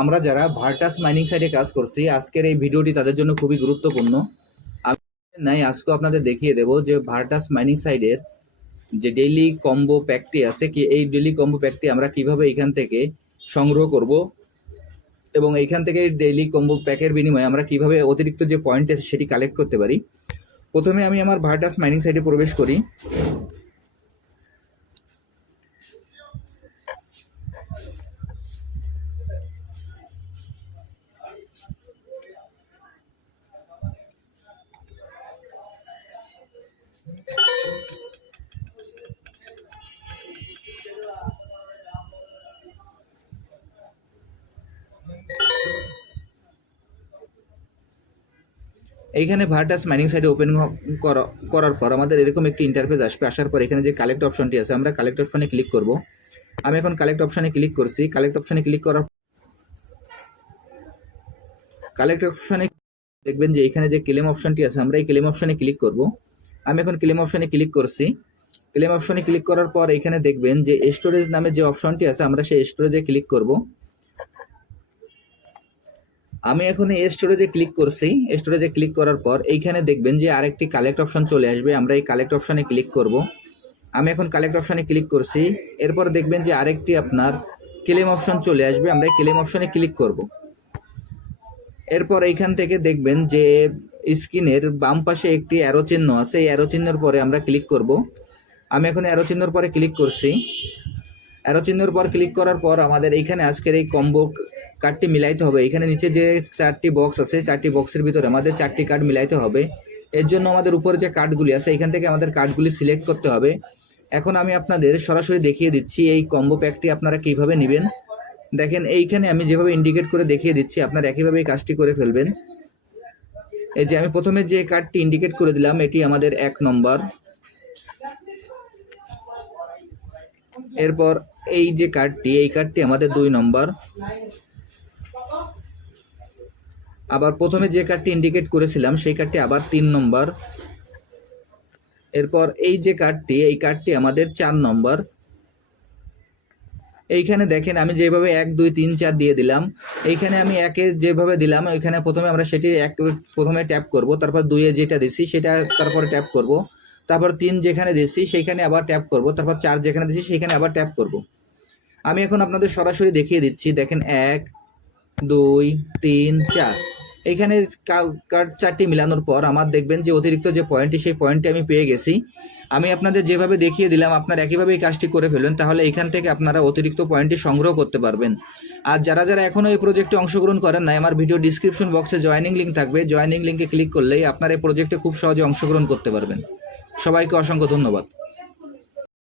আমরা যারা Virtus mining সাইটে কাজ করছি, আজকের এই ভিডিওটি তাদের জন্য খুবই গুরুত্বপূর্ণ। আমি নাই, আজকেও আপনাদের দেখিয়ে দেব যে ভার্টাস মাইনিং সাইডের যে ডেইলি কম্বো প্যাকটি আছে, কি এই ডেইলি কম্বো প্যাকটি আমরা কীভাবে এখান থেকে সংগ্রহ করব এবং এইখান থেকে ডেইলি কম্বো প্যাকের বিনিময়ে আমরা কীভাবে অতিরিক্ত যে পয়েন্ট আছে সেটি কালেক্ট করতে পারি। প্রথমে আমি আমার ভার্টাস মাইনিং সাইটে প্রবেশ করি। এইখানে ভার্টাস মাইনিং সাইটে ওপেন করার পর আমাদের এরকম একটি ইন্টারফেস আসবে, আসার পর এখানে যে কালেক্ট অপশনটি আছে, আমরা কালেক্ট অপশনে ক্লিক করব। আমি এখন কালেক্ট অপশনে ক্লিক করছি কালেক্ট অপশনে ক্লিক করার কালেক্ট অপশনে দেখবেন যে এখানে যে ক্লেম অপশনটি আছে, আমরা এই ক্লেম অপশনে ক্লিক করব। আমি এখন ক্লেম অপশনে ক্লিক করছি। ক্লেম অপশনে ক্লিক করার পর এখানে দেখবেন যে স্টোরেজ নামে যে অপশনটি আছে, আমরা সেই স্টোরেজে ক্লিক করব। আমি এখন এই স্টোরেজে ক্লিক করছি। স্টোরেজে ক্লিক করার পর এইখানে দেখবেন যে আরেকটি কালেক্ট অপশন চলে আসবে। আমরা এই কালেক্ট অপশানে ক্লিক করব। আমি এখন কালেক্ট অপশানে ক্লিক করছি। এরপর দেখবেন যে আরেকটি আপনার ক্লেম অপশন চলে আসবে। আমরা এই ক্লেম অপশানে ক্লিক করব। এরপর এইখান থেকে দেখবেন যে স্ক্রিনের বাম পাশে একটি অ্যারো চিহ্ন আছে। এই অ্যারো চিহ্নের পরে আমরা ক্লিক করব। আমি এখন অ্যারো চিহ্নর পরে ক্লিক করছি। অ্যারো চিহ্নর পর ক্লিক করার পর আমাদের এইখানে আজকের এই কম্বো কার্ডটি মিলাইতে হবে। এখানে নিচে যে চারটি বক্স আছে, চারটি বক্সের ভিতরে আমাদের চারটি কার্ড মিলাইতে হবে। এর জন্য আমাদের উপরে যে কার্ডগুলি আছে, এখান থেকে আমাদের কার্ডগুলি সিলেক্ট করতে হবে। এখন আমি আপনাদের সরাসরি দেখিয়ে দিচ্ছি এই কম্বো প্যাকটি আপনারা কীভাবে নেবেন। দেখেন, এইখানে আমি যেভাবে ইন্ডিকেট করে দেখিয়ে দিচ্ছি, আপনারা একইভাবে এই কাজটি করে ফেলবেন। এই যে আমি প্রথমে যে কার্ডটি ইন্ডিকেট করে দিলাম, এটি আমাদের এক নম্বর। এরপর এই যে কার্ডটি এই কার্ডটি আমাদের দুই নম্বর। আবার প্রথমে যে কার্ডটি ইন্ডিকেট করেছিলাম, সেই কার্ডটি আবার তিন নম্বর এরপর এই যে কার্ডটি এই কার্ডটি আমাদের চার নম্বর এইখানে দেখেন, আমি যেভাবে এক, দুই, তিন, চার দিয়ে দিলাম, এইখানে আমি একে যেভাবে দিলাম ওইখানে প্রথমে আমরা সেটি এক, প্রথমে ট্যাপ করব, তারপর দুইয়ে যেটা দিছি, সেটা তারপরে ট্যাপ করব। তারপর তিন যেখানে দিছি, সেইখানে আবার ট্যাপ করব, তারপর চার যেখানে দিছি, সেইখানে আবার ট্যাপ করব। আমি এখন আপনাদের সরাসরি দেখিয়ে দিচ্ছি, দেখেন এক, দুই, তিন, চার। এইখানে কার্ড চারটি মিলানোর পর আমার দেখবেন যে অতিরিক্ত যে পয়েন্টটি সেই পয়েন্টটি আমি পেয়ে গেছি। আমি আপনাদের যেভাবে দেখিয়ে দিলাম, আপনারা একইভাবে এই কাজটি করে ফেলবেন তাহলে এখান থেকে আপনারা অতিরিক্ত পয়েন্টটি সংগ্রহ করতে পারবেন। আর যারা যারা এখনও এই প্রজেক্টে অংশগ্রহণ করেন নাই, আমার ভিডিও ডিসক্রিপশন বক্সে জয়েনিং লিঙ্ক থাকবে। জয়েনিং লিঙ্কে ক্লিক করলেই আপনারা এই প্রজেক্টে খুব সহজে অংশগ্রহণ করতে পারবেন। সবাইকে অসংখ্য ধন্যবাদ।